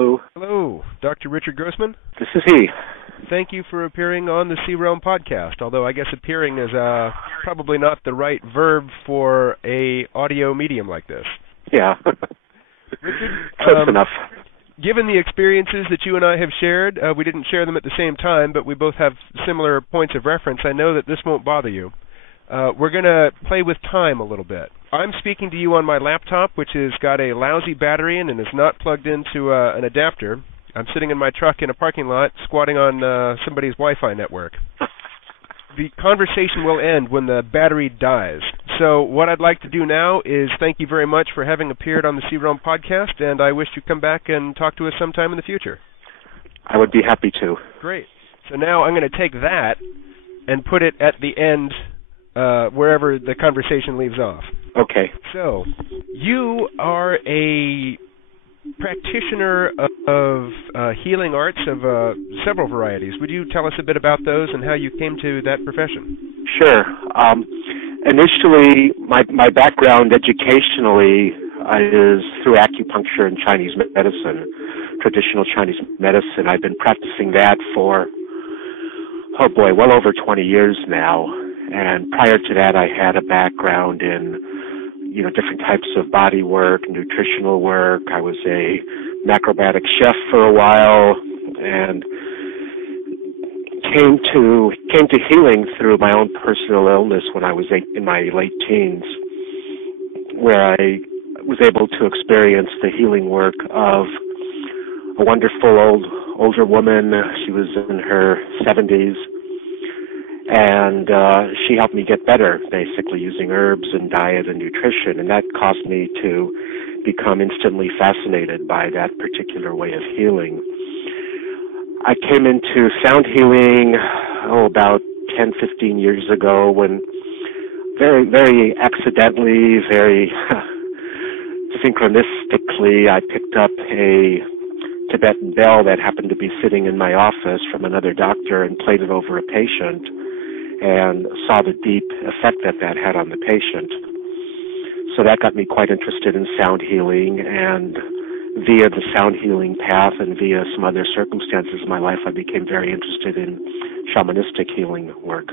Hello. Hello, Dr. Richard Grossman. This is he. Thank you for appearing on the Sea Realm Podcast, although I guess appearing is probably not the right verb for a audio medium like this. Yeah. Richard, Close enough. Given the experiences that you and I have shared, we didn't share them at the same time, but we both have similar points of reference. I know that this won't bother you. We're going to play with time a little bit. I'm speaking to you on my laptop, which has got a lousy battery in and is not plugged into an adapter. I'm sitting in my truck in a parking lot, squatting on somebody's Wi-Fi network. The conversation will end when the battery dies. So what I'd like to do now is thank you very much for having appeared on the Sea Realm Podcast, and I wish you'd come back and talk to us sometime in the future. I would be happy to. Great. So now I'm going to take that and put it at the end wherever the conversation leaves off. Okay. So, you are a practitioner of healing arts of several varieties. Would you tell us a bit about those and how you came to that profession? Sure. Initially, my background educationally is through acupuncture and Chinese medicine, traditional Chinese medicine. I've been practicing that for, well over 20 years now. And prior to that, I had a background in, different types of body work, nutritional work. I was a macrobiotic chef for a while, and came to healing through my own personal illness when I was in my late teens, where I was able to experience the healing work of a wonderful older woman. She was in her 70s. And she helped me get better, basically, using herbs and diet and nutrition. And that caused me to become instantly fascinated by that particular way of healing. I came into sound healing, about 10, 15 years ago when very, very accidentally, very synchronistically, I picked up a Tibetan bell that happened to be sitting in my office from another doctor and played it over a patient, and saw the deep effect that had on the patient. So that got me quite interested in sound healing, and via the sound healing path and via some other circumstances in my life, I became very interested in shamanistic healing work.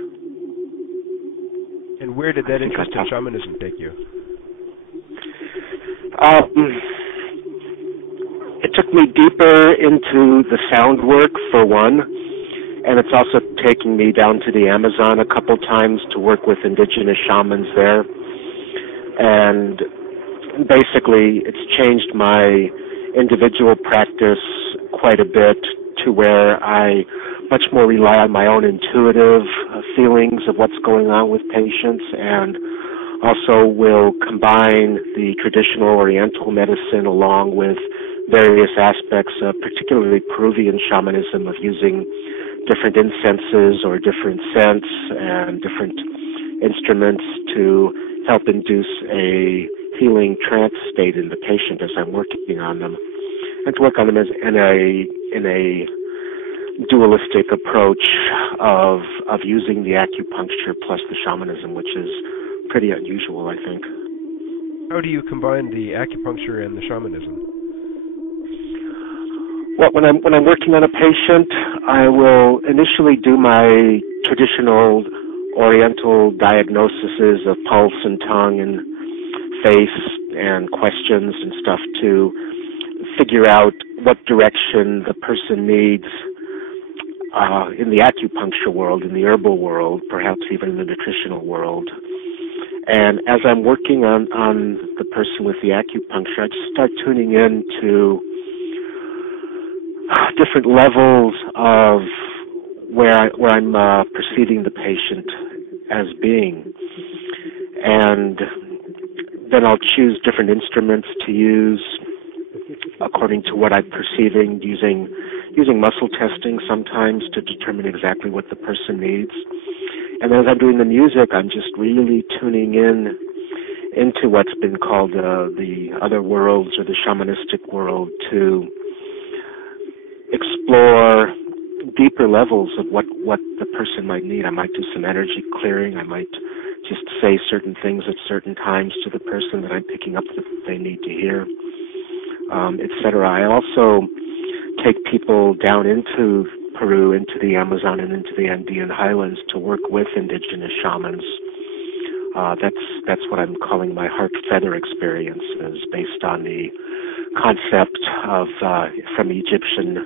And where did that interest in shamanism take you? It took me deeper into the sound work, for one. And it's also taking me down to the Amazon a couple times to work with indigenous shamans there. And basically, it's changed my individual practice quite a bit to where I much more rely on my own intuitive feelings of what's going on with patients, and also will combine the traditional Oriental medicine along with various aspects of particularly Peruvian shamanism of using different incenses or different scents and different instruments to help induce a healing trance state in the patient as I'm working on them, and to work on them as in a dualistic approach of using the acupuncture plus the shamanism, which is pretty unusual, I think. How do you combine the acupuncture and the shamanism? Well, when I'm working on a patient, I will initially do my traditional Oriental diagnoses of pulse and tongue and face and questions and stuff to figure out what direction the person needs in the acupuncture world, in the herbal world, perhaps even in the nutritional world. And as I'm working on the person with the acupuncture, I just start tuning in to different levels of where I'm perceiving the patient as being, and then I'll choose different instruments to use according to what I'm perceiving, using muscle testing sometimes to determine exactly what the person needs. And as I'm doing the music, I'm just really tuning into what's been called the other worlds or the shamanistic world to explore deeper levels of what the person might need. I might do some energy clearing. I might just say certain things at certain times to the person that I'm picking up that they need to hear, etc. I also take people down into Peru, into the Amazon, and into the Andean highlands to work with indigenous shamans. That's what I'm calling my heart feather experiences, based on the concept of from Egyptian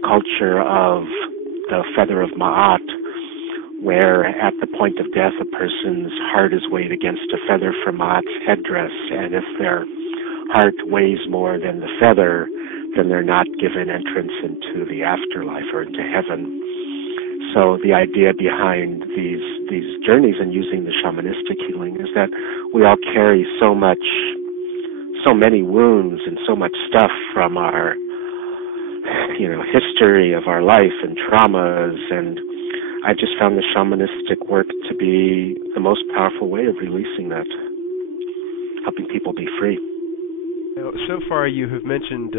culture of the feather of Ma'at, where at the point of death a person's heart is weighed against a feather from Ma'at's headdress, and if their heart weighs more than the feather, then they're not given entrance into the afterlife or into heaven. So the idea behind these journeys and using the shamanistic healing is that we all carry so many wounds and so much stuff from our, history of our life and traumas, and I just found the shamanistic work to be the most powerful way of releasing that, helping people be free. Now, so far you have mentioned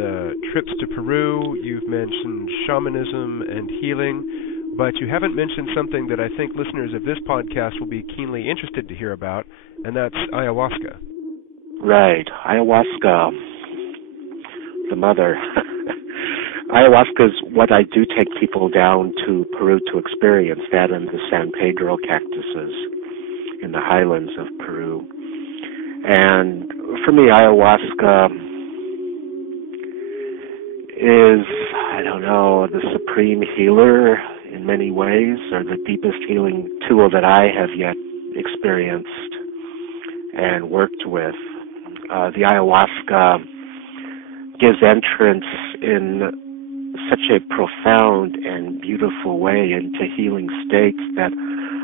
trips to Peru, you've mentioned shamanism and healing, but you haven't mentioned something that I think listeners of this podcast will be keenly interested to hear about, and that's ayahuasca. Right. Ayahuasca, the mother. Ayahuasca is what I do take people down to Peru to experience, that and the San Pedro cactuses in the highlands of Peru. And for me, ayahuasca is, the supreme healer in many ways, or the deepest healing tool that I have yet experienced and worked with. The ayahuasca gives entrance in such a profound and beautiful way into healing states that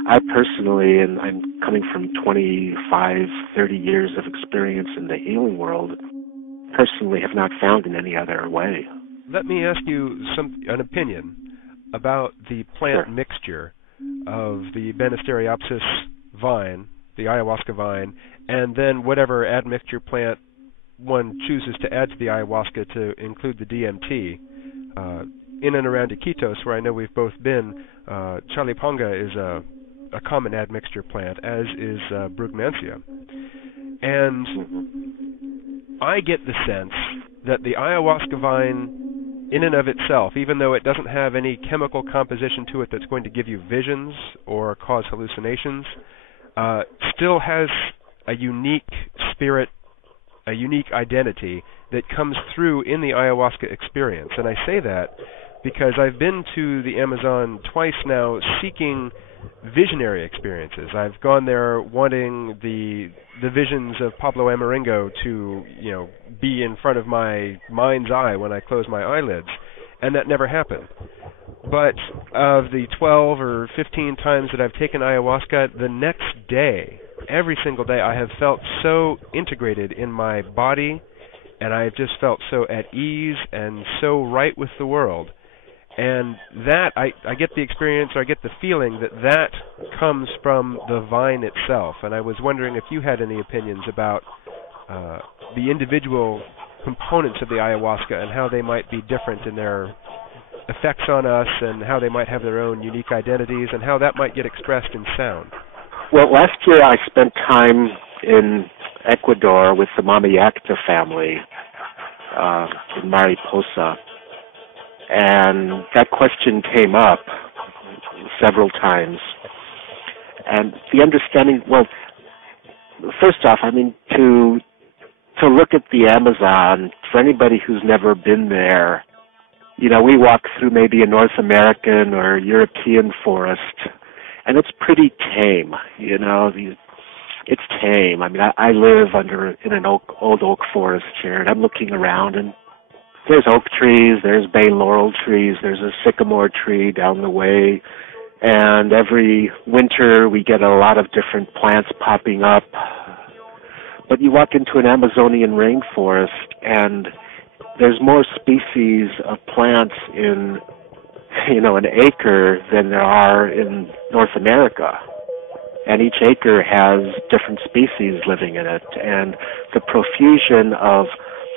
I personally, and I'm coming from 25, 30 years of experience in the healing world, personally have not found in any other way. Let me ask you an opinion about the plant Sure. mixture of the Banisteriopsis vine, the ayahuasca vine, and then whatever admixture plant one chooses to add to the ayahuasca to include the DMT. In and around Iquitos, where I know we've both been, Chalipanga is a common admixture plant, as is Brugmansia. And I get the sense that the ayahuasca vine, in and of itself, even though it doesn't have any chemical composition to it that's going to give you visions or cause hallucinations, still has a unique spirit, a unique identity that comes through in the ayahuasca experience. And I say that because I've been to the Amazon twice now seeking visionary experiences. I've gone there wanting the visions of Pablo Amaringo to, be in front of my mind's eye when I close my eyelids, and that never happened. But of the 12 or 15 times that I've taken ayahuasca, the next day, every single day, I have felt so integrated in my body, and I've just felt so at ease and so right with the world. And that, I get the experience, or I get the feeling that comes from the vine itself. And I was wondering if you had any opinions about the individual components of the ayahuasca and how they might be different in their effects on us, and how they might have their own unique identities, and how that might get expressed in sound. Well, last year I spent time in Ecuador with the Mama Yacta family in Mariposa, and that question came up several times. And the understanding, first off, to look at the Amazon, for anybody who's never been there, we walk through maybe a North American or European forest, and it's pretty tame, It's tame. I live in an old oak forest here, and I'm looking around, and there's oak trees, there's bay laurel trees, there's a sycamore tree down the way, and every winter we get a lot of different plants popping up. But you walk into an Amazonian rainforest, and there's more species of plants in, an acre than there are in North America. And each acre has different species living in it. And the profusion of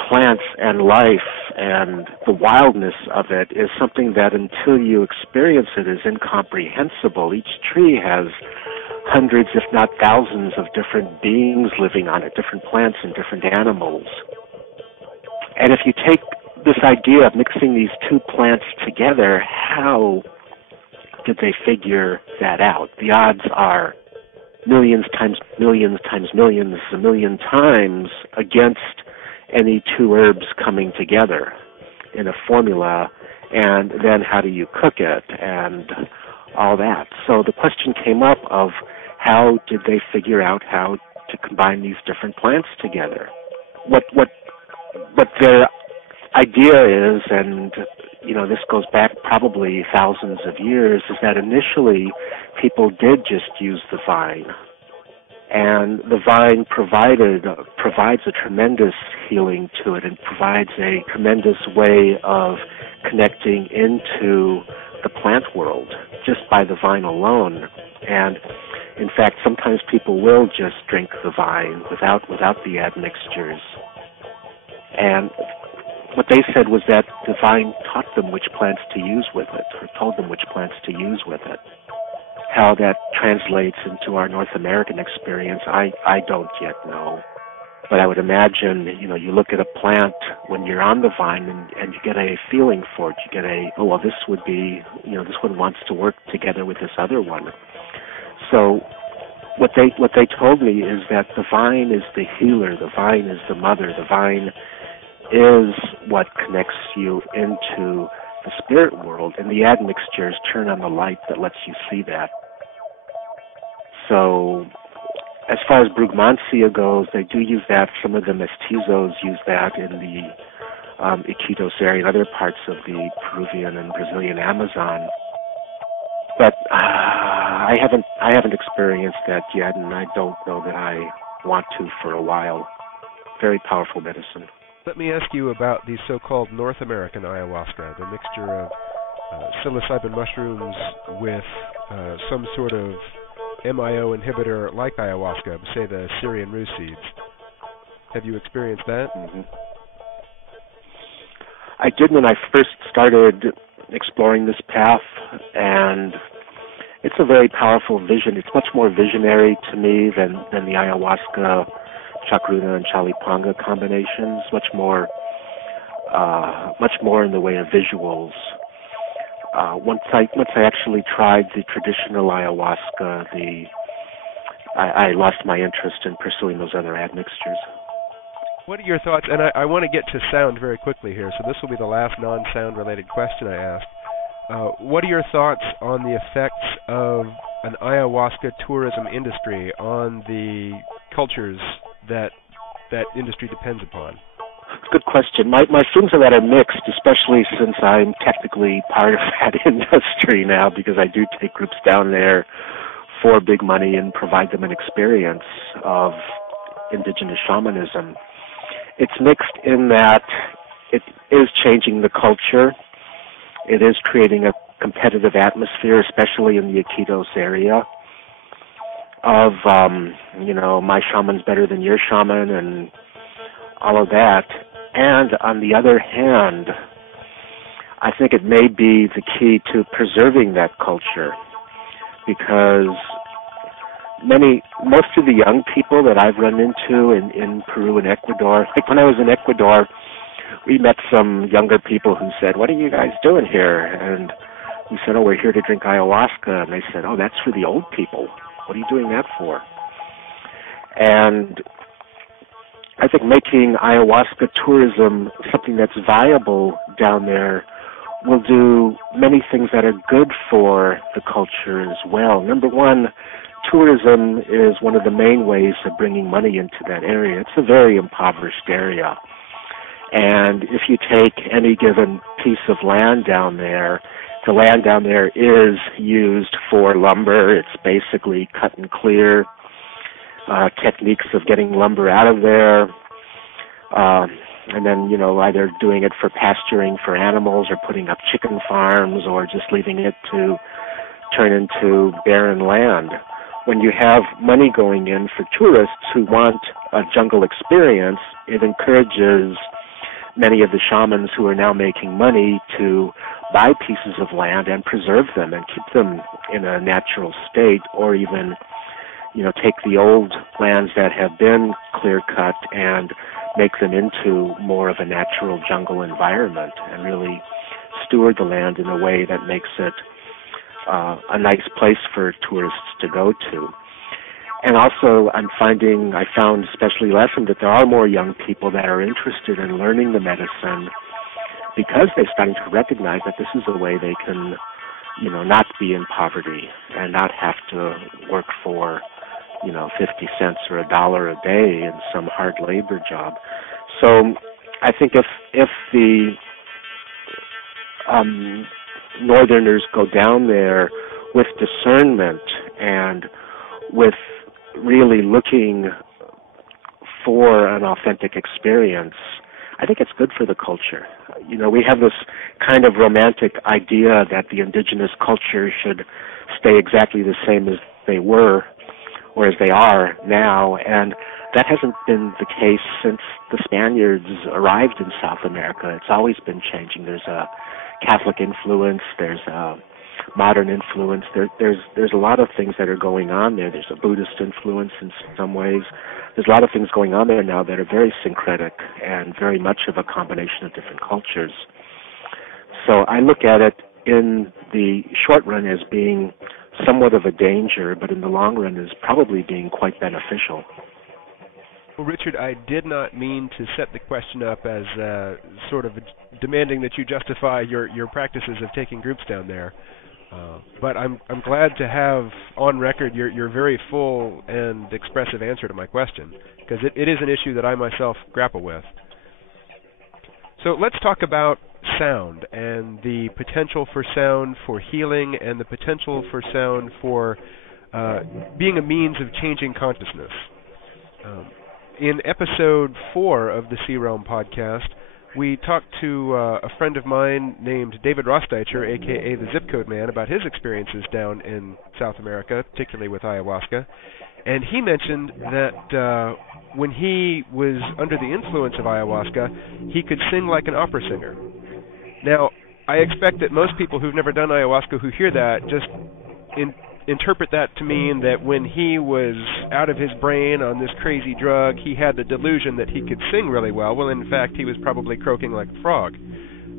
plants and life and the wildness of it is something that until you experience it is incomprehensible. Each tree has hundreds, if not thousands, of different beings living on it, different plants and different animals. And if you take this idea of mixing these two plants together, how did they figure that out? The odds are millions times millions times millions, a million times against any two herbs coming together in a formula, and then how do you cook it and all that. So the question came up of how did they figure out how to combine these different plants together? What their idea is, and this goes back probably thousands of years, is that initially people did just use the vine. And the vine provides a tremendous healing to it and provides a tremendous way of connecting into the plant world just by the vine alone. And in fact, sometimes people will just drink the vine without the admixtures. And what they said was that the vine taught them which plants to use with it, or told them which plants to use with it. How that translates into our North American experience, I don't yet know. But I would imagine, you look at a plant when you're on the vine and you get a feeling for it. You get this would be, this one wants to work together with this other one. So what they told me is that the vine is the healer, the vine is the mother, the vine is what connects you into the spirit world, and the admixtures turn on the light that lets you see that. So as far as Brugmansia goes, they do use that. Some of the mestizos use that in the Iquitos area and other parts of the Peruvian and Brazilian Amazon. But I haven't experienced that yet, and I don't know that I want to for a while. Very powerful medicine. Let me ask you about the so-called North American ayahuasca, the mixture of psilocybin mushrooms with some sort of MIO inhibitor like ayahuasca, say the Syrian rue seeds. Have you experienced that? Mm-hmm. I did when I first started exploring this path, and it's a very powerful vision. It's much more visionary to me than the ayahuasca, chacruna, and chalipanga combinations. Much more in the way of visuals. Once I actually tried the traditional ayahuasca, I lost my interest in pursuing those other admixtures. What are your thoughts, and I want to get to sound very quickly here, so this will be the last non-sound related question I asked. What are your thoughts on the effects of an ayahuasca tourism industry on the cultures that industry depends upon? Good question. My feelings of that are mixed, especially since I'm technically part of that industry now, because I do take groups down there for big money and provide them an experience of indigenous shamanism. It's mixed in that it is changing the culture. It is creating a competitive atmosphere, especially in the Iquitos area, of, my shaman's better than your shaman and all of that. And on the other hand, I think it may be the key to preserving that culture, because most of the young people that I've run into in Peru and Ecuador, like when I was in Ecuador, we met some younger people who said, "What are you guys doing here?" And we said, "Oh, we're here to drink ayahuasca." And they said, "Oh, that's for the old people. What are you doing that for?" And I think making ayahuasca tourism something that's viable down there will do many things that are good for the culture as well. Number one, tourism is one of the main ways of bringing money into that area. It's a very impoverished area. And if you take any given piece of land down there, the land down there is used for lumber. It's basically cut and clear, techniques of getting lumber out of there, and then, either doing it for pasturing for animals or putting up chicken farms or just leaving it to turn into barren land. When you have money going in for tourists who want a jungle experience, it encourages many of the shamans who are now making money to buy pieces of land and preserve them and keep them in a natural state, or even, take the old lands that have been clear-cut and make them into more of a natural jungle environment and really steward the land in a way that makes it a nice place for tourists to go to. And also, I found especially lesson that there are more young people that are interested in learning the medicine because they're starting to recognize that this is a way they can, not be in poverty and not have to work for, 50 cents or $1 a day in some hard labor job. So I think if the Northerners go down there with discernment and with really looking for an authentic experience, I think it's good for the culture. We have this kind of romantic idea that the indigenous culture should stay exactly the same as they were or as they are now, and that hasn't been the case since the Spaniards arrived in South America. It's always been changing. There's a Catholic influence, there's a modern influence, there's a lot of things that are going on there. There's a Buddhist influence in some ways. There's a lot of things going on there now that are very syncretic and very much of a combination of different cultures. So I look at it in the short run as being somewhat of a danger, but in the long run as probably being quite beneficial. Well, Richard, I did not mean to set the question up as sort of demanding that you justify your practices of taking groups down there. But I'm glad to have on record your very full and expressive answer to my question, because it is an issue that I myself grapple with. So let's talk about sound and the potential for sound for healing and the potential for sound for being a means of changing consciousness. In episode 4 of the Sea Realm podcast, we talked to a friend of mine named David Rosteicher, a.k.a. the Zip Code Man, about his experiences down in South America, particularly with ayahuasca. And he mentioned that when he was under the influence of ayahuasca, he could sing like an opera singer. Now, I expect that most people who've never done ayahuasca who hear that just interpret that to mean that when he was out of his brain on this crazy drug, he had the delusion that he could sing really well. Well, in fact, he was probably croaking like a frog.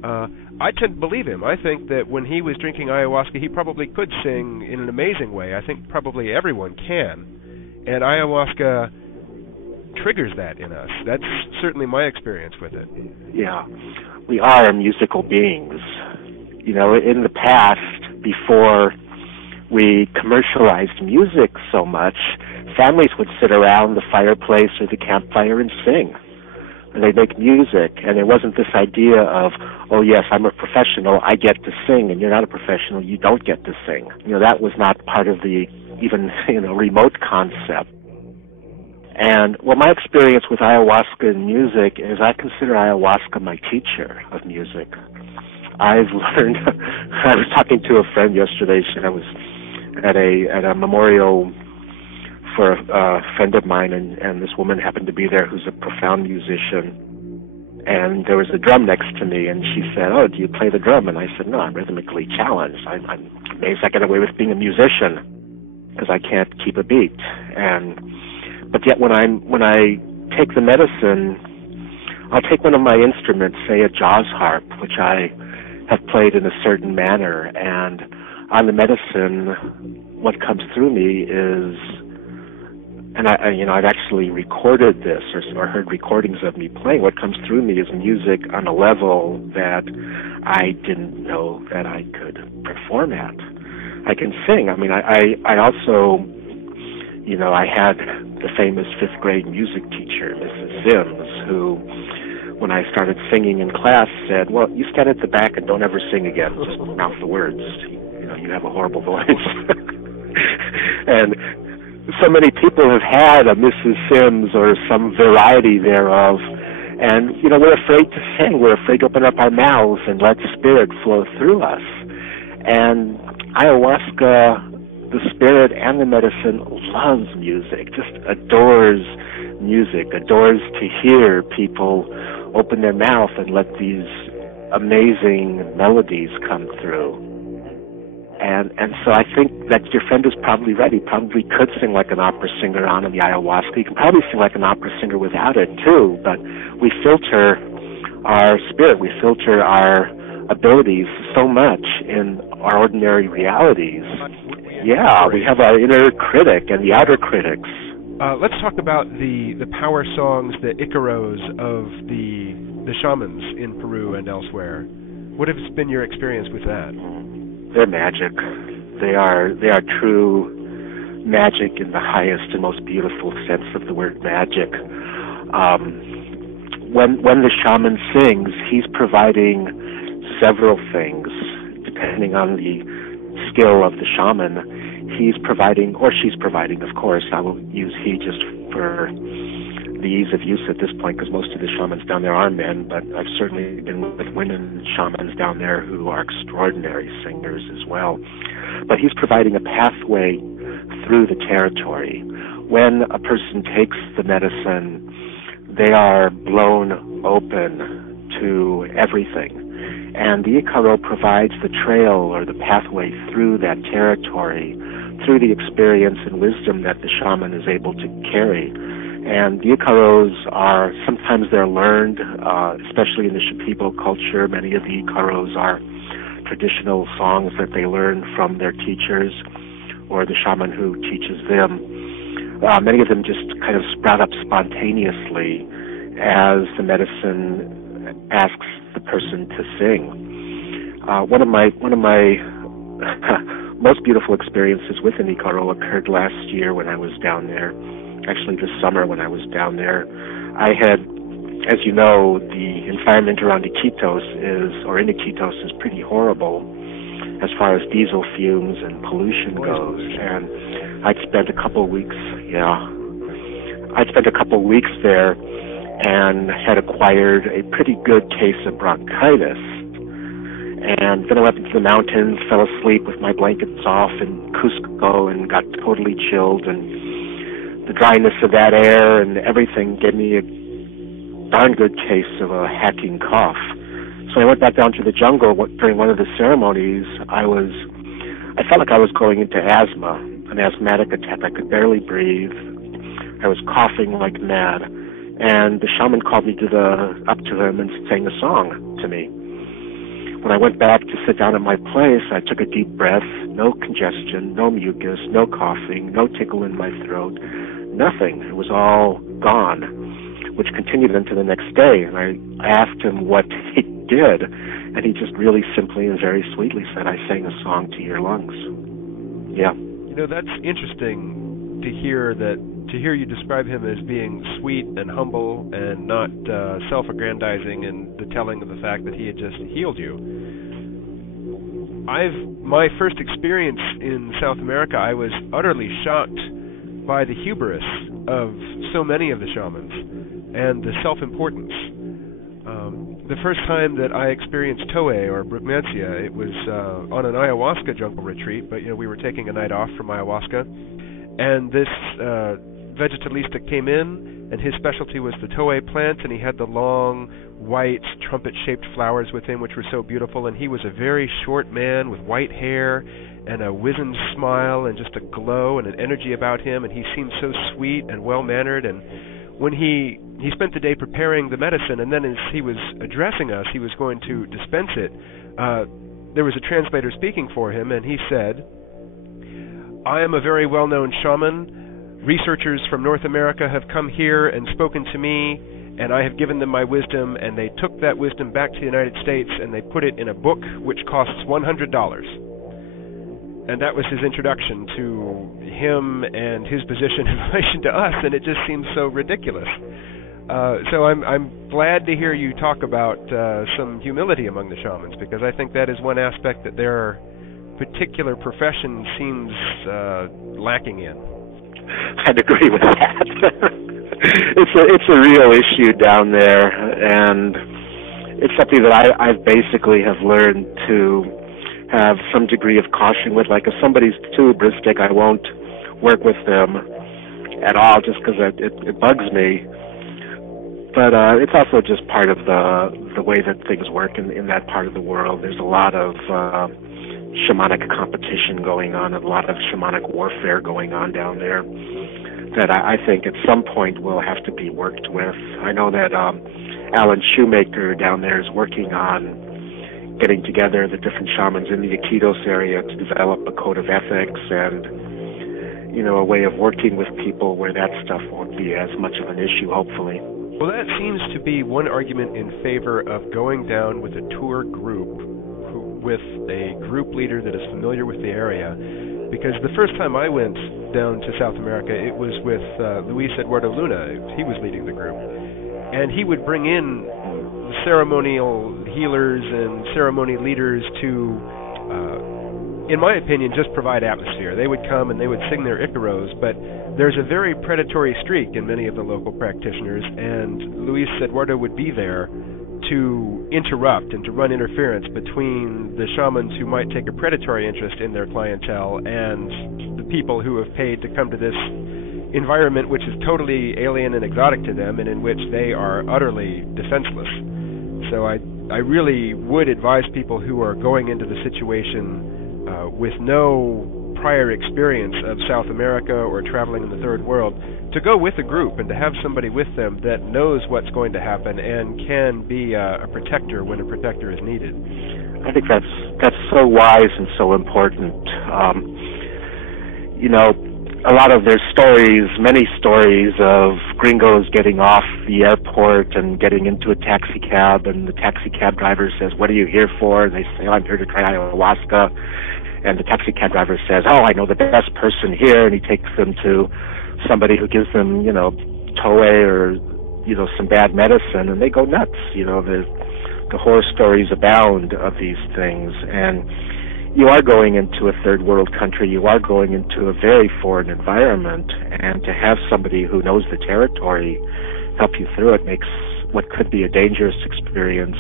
I tend to believe him. I think that when he was drinking ayahuasca, he probably could sing in an amazing way. I think probably everyone can. And ayahuasca triggers that in us. That's certainly my experience with it. Yeah. We are musical beings. In the past, before we commercialized music so much, families would sit around the fireplace or the campfire and sing. And they'd make music, and there wasn't this idea of, oh yes, I'm a professional, I get to sing, and you're not a professional, you don't get to sing. That was not part of the even, remote concept. And, my experience with ayahuasca and music is I consider ayahuasca my teacher of music. I've learned, I was talking to a friend yesterday, I was at a memorial for a friend of mine, and this woman happened to be there who's a profound musician. And there was a drum next to me, and she said, "Oh, do you play the drum?" And I said, "No, I'm rhythmically challenged. I'm amazed I get away with being a musician because I can't keep a beat." But yet when I take the medicine, I'll take one of my instruments, say a Jaws harp, which I have played in a certain manner, and on the medicine, what comes through me is, and I've actually recorded this or heard recordings of me playing. What comes through me is music on a level that I didn't know that I could perform at. I can sing. I also, I had the famous 5th grade music teacher, Mrs. Sims, who, when I started singing in class, said, "Well, you stand at the back and don't ever sing again. Just mouth the words. You have a horrible voice." And so many people have had a Mrs. Sims or some variety thereof, and, we're afraid to sing. We're afraid to open up our mouths and let spirit flow through us. And ayahuasca, the spirit and the medicine, loves music, just adores music, adores to hear people open their mouth and let these amazing melodies come through. And so I think that your friend is probably right. He probably could sing like an opera singer on the ayahuasca. He can probably sing like an opera singer without it too, but we filter our spirit, we filter our abilities so much in our ordinary realities. Yeah, we have our inner critic and the outer critics. Let's talk about the power songs, the Icaros of the shamans in Peru and elsewhere. What has been your experience with that? They're magic. They are true magic in the highest and most beautiful sense of the word magic. When the shaman sings, he's providing several things, depending on the skill of the shaman. He's providing, or she's providing, of course. I will use he just for the ease of use at this point, because most of the shamans down there are men, but I've certainly been with women shamans down there who are extraordinary singers as well. But he's providing a pathway through the territory. When a person takes the medicine, they are blown open to everything. And the Icaro provides the trail or the pathway through that territory, through the experience and wisdom that the shaman is able to carry. And the Icaros are, sometimes they're learned, especially in the Shipibo culture. Many of the Icaros are traditional songs that they learn from their teachers or the shaman who teaches them. Many of them just kind of sprout up spontaneously as the medicine asks the person to sing. One of my most beautiful experiences with an Icaro occurred last year when I was down there. Actually, this summer when I was down there, I had, as you know, the environment around Iquitos in Iquitos is pretty horrible as far as diesel fumes and pollution goes. And I'd spent a couple of weeks there and had acquired a pretty good case of bronchitis. And then I went into the mountains, fell asleep with my blankets off in Cusco and got totally chilled, and the dryness of that air and everything gave me a darn good case of a hacking cough. So I went back down to the jungle during one of the ceremonies. I felt like I was going into asthma, an asthmatic attack. I could barely breathe. I was coughing like mad. And the shaman called me up to him and sang a song to me. When I went back to sit down in my place, I took a deep breath, no congestion, no mucus, no coughing, no tickle in my throat, nothing. It was all gone, which continued into the next day. And I asked him what he did, and he just really simply and very sweetly said, I sang a song to your lungs. Yeah. You know, that's interesting to hear you describe him as being sweet and humble and not self-aggrandizing in the telling of the fact that he had just healed you. My first experience in South America, I was utterly shocked by the hubris of so many of the shamans and the self-importance. The first time that I experienced Toei or Brugmansia, it was on an ayahuasca jungle retreat, but we were taking a night off from ayahuasca, and this vegetalista came in, and his specialty was the Toei plant, and he had the long, white, trumpet-shaped flowers with him, which were so beautiful, and he was a very short man with white hair and a wizened smile and just a glow and an energy about him, and he seemed so sweet and well-mannered. And when he spent the day preparing the medicine, and then as he was addressing us, he was going to dispense it, there was a translator speaking for him, and he said, I am a very well-known shaman. Researchers from North America have come here and spoken to me, and I have given them my wisdom, and they took that wisdom back to the United States, and they put it in a book which costs $100. And that was his introduction to him and his position in relation to us, and it just seems so ridiculous. So I'm glad to hear you talk about some humility among the shamans, because I think that is one aspect that their particular profession seems lacking in. I'd agree with that. It's a real issue down there, and it's something that I basically have learned to have some degree of caution with. Like if somebody's too hubristic, I won't work with them at all, just because it bugs me. But it's also just part of the way that things work in that part of the world. There's a lot of shamanic competition going on, a lot of shamanic warfare going on down there that I think at some point will have to be worked with. I know that Alan Shoemaker down there is working on getting together the different shamans in the Iquitos area to develop a code of ethics and, a way of working with people where that stuff won't be as much of an issue, hopefully. Well, that seems to be one argument in favor of going down with a tour group, with a group leader that is familiar with the area, because the first time I went down to South America, it was with Luis Eduardo Luna. He was leading the group. And he would bring in ceremonial healers and ceremony leaders to, in my opinion, just provide atmosphere. They would come and they would sing their Icaros, but there's a very predatory streak in many of the local practitioners, and Luis Eduardo would be there to interrupt and to run interference between the shamans who might take a predatory interest in their clientele and the people who have paid to come to this environment which is totally alien and exotic to them and in which they are utterly defenseless. So I really would advise people who are going into the situation with no prior experience of South America or traveling in the Third World to go with a group and to have somebody with them that knows what's going to happen and can be a protector when a protector is needed. I think that's so wise and so important. A lot of their stories, many stories of gringos getting off the airport and getting into a taxi cab, and the taxi cab driver says, "What are you here for?" And they say, "I'm here to try ayahuasca." And the taxi cab driver says, "Oh, I know the best person here," and he takes them to somebody who gives them, Toei or, some bad medicine, and they go nuts. The horror stories abound of these things, and you are going into a third world country, you are going into a very foreign environment, and to have somebody who knows the territory help you through it makes what could be a dangerous experience,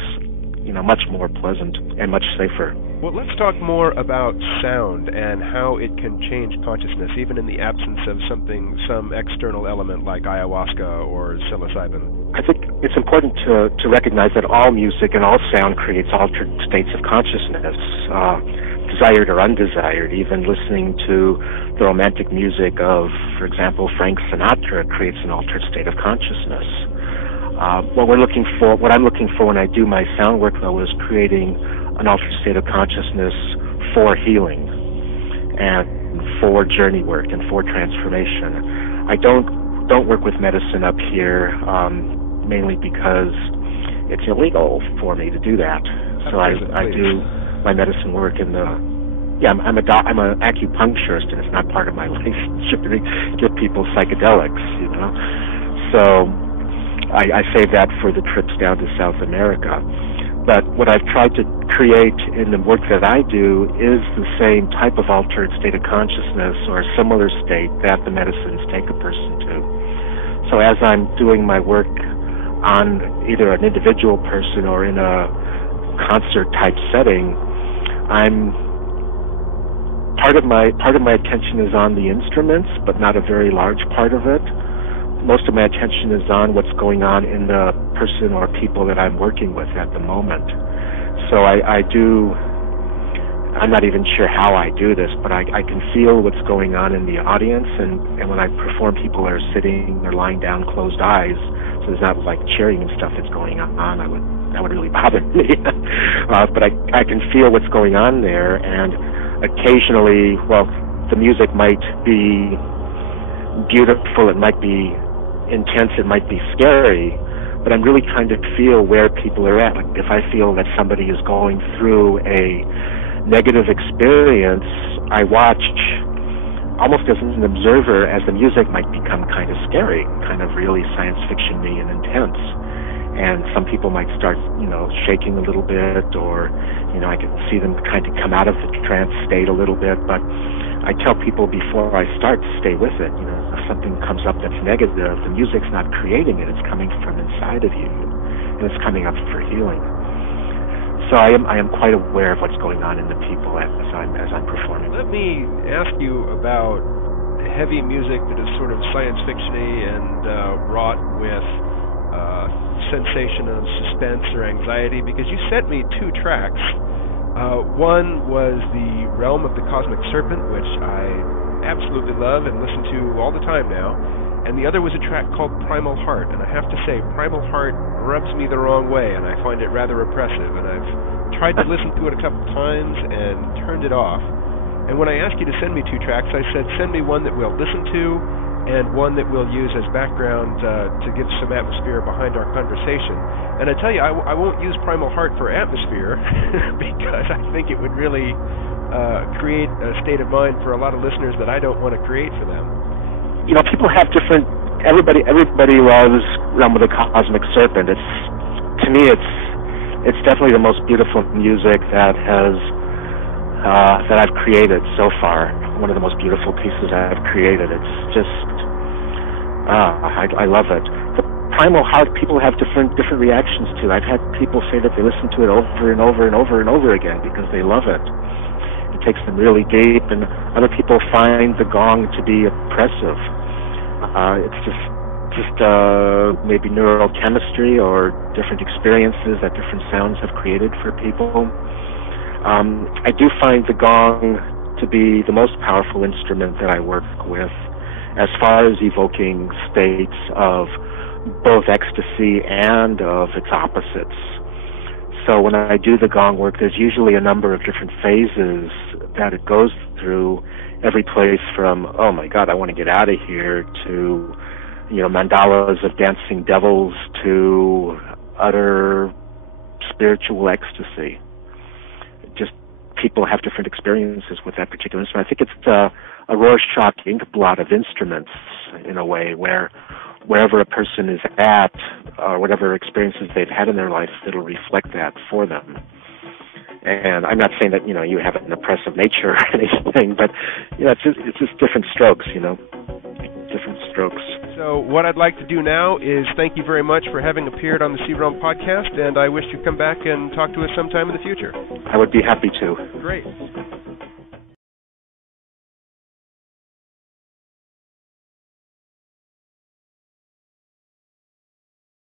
much more pleasant and much safer. Well, let's talk more about sound and how it can change consciousness, even in the absence of some external element like ayahuasca or psilocybin. I think it's important to recognize that all music and all sound creates altered states of consciousness, desired or undesired. Even listening to the romantic music of, for example, Frank Sinatra creates an altered state of consciousness. What I'm looking for when I do my sound work, though, is creating an altered state of consciousness for healing and for journey work and for transformation. I don't work with medicine up here, mainly because it's illegal for me to do that. So I do my medicine work in the. I'm an acupuncturist, and it's not part of my licensure to give people psychedelics, So I save that for the trips down to South America. But what I've tried to create in the work that I do is the same type of altered state of consciousness or a similar state that the medicines take a person to. So as I'm doing my work on either an individual person or in a concert-type setting, part of my attention is on the instruments, but not a very large part of it. Most of my attention is on what's going on in the person or people that I'm working with at the moment. So I'm not even sure how I do this, but I can feel what's going on in the audience, and when I perform, people are sitting, they're lying down, closed eyes, so there's not like cheering and stuff that's going on. That would really bother me. But I can feel what's going on there, and occasionally, the music might be beautiful, it might be intense, it might be scary, but I'm really trying to feel where people are at. Like if I feel that somebody is going through a negative experience, I watch almost as an observer as the music might become kind of scary, kind of really science fiction-y and intense. And some people might start, shaking a little bit, or, I can see them kind of come out of the trance state a little bit, but I tell people before I start to stay with it. If something comes up that's negative, the music's not creating it, it's coming from inside of you, and it's coming up for healing. So I am quite aware of what's going on in the people as I'm performing. Let me ask you about heavy music that is sort of science fiction-y and wrought with sensation of suspense or anxiety, because you sent me 2 tracks One was the Realm of the Cosmic Serpent, which I absolutely love and listen to all the time now. And the other was a track called Primal Heart, and I have to say, Primal Heart rubs me the wrong way, and I find it rather oppressive, and I've tried to listen to it a couple times and turned it off. And when I asked you to send me 2 tracks, I said, send me one that we'll listen to and one that we'll use as background to give some atmosphere behind our conversation. And I tell you, I won't use Primal Heart for atmosphere because I think it would really create a state of mind for a lot of listeners that I don't want to create for them. You know, people have different. Everybody loves Realm of the Cosmic Serpent. To me, it's definitely the most beautiful music that I've created so far. One of the most beautiful pieces I've created. It's just, I love it. The Primal Heart, people have different reactions to. I've had people say that they listen to it over and over and over and over again because they love it. It takes them really deep, and other people find the gong to be oppressive. It's just maybe neurochemistry or different experiences that different sounds have created for people. I do find the gong to be the most powerful instrument that I work with as far as evoking states of both ecstasy and of its opposites. So when I do the gong work, there's usually a number of different phases that it goes through, every place from, oh my God, I want to get out of here, to, mandalas of dancing devils, to utter spiritual ecstasy. Just people have different experiences with that particular instrument. I think it's a Rorschach inkblot of instruments in a way, where wherever a person is at, or whatever experiences they've had in their life, it'll reflect that for them. And I'm not saying that, you have an oppressive nature or anything, but, it's just different strokes, different strokes. So what I'd like to do now is thank you very much for having appeared on the C-Realm podcast, and I wish you'd come back and talk to us sometime in the future. I would be happy to. Great.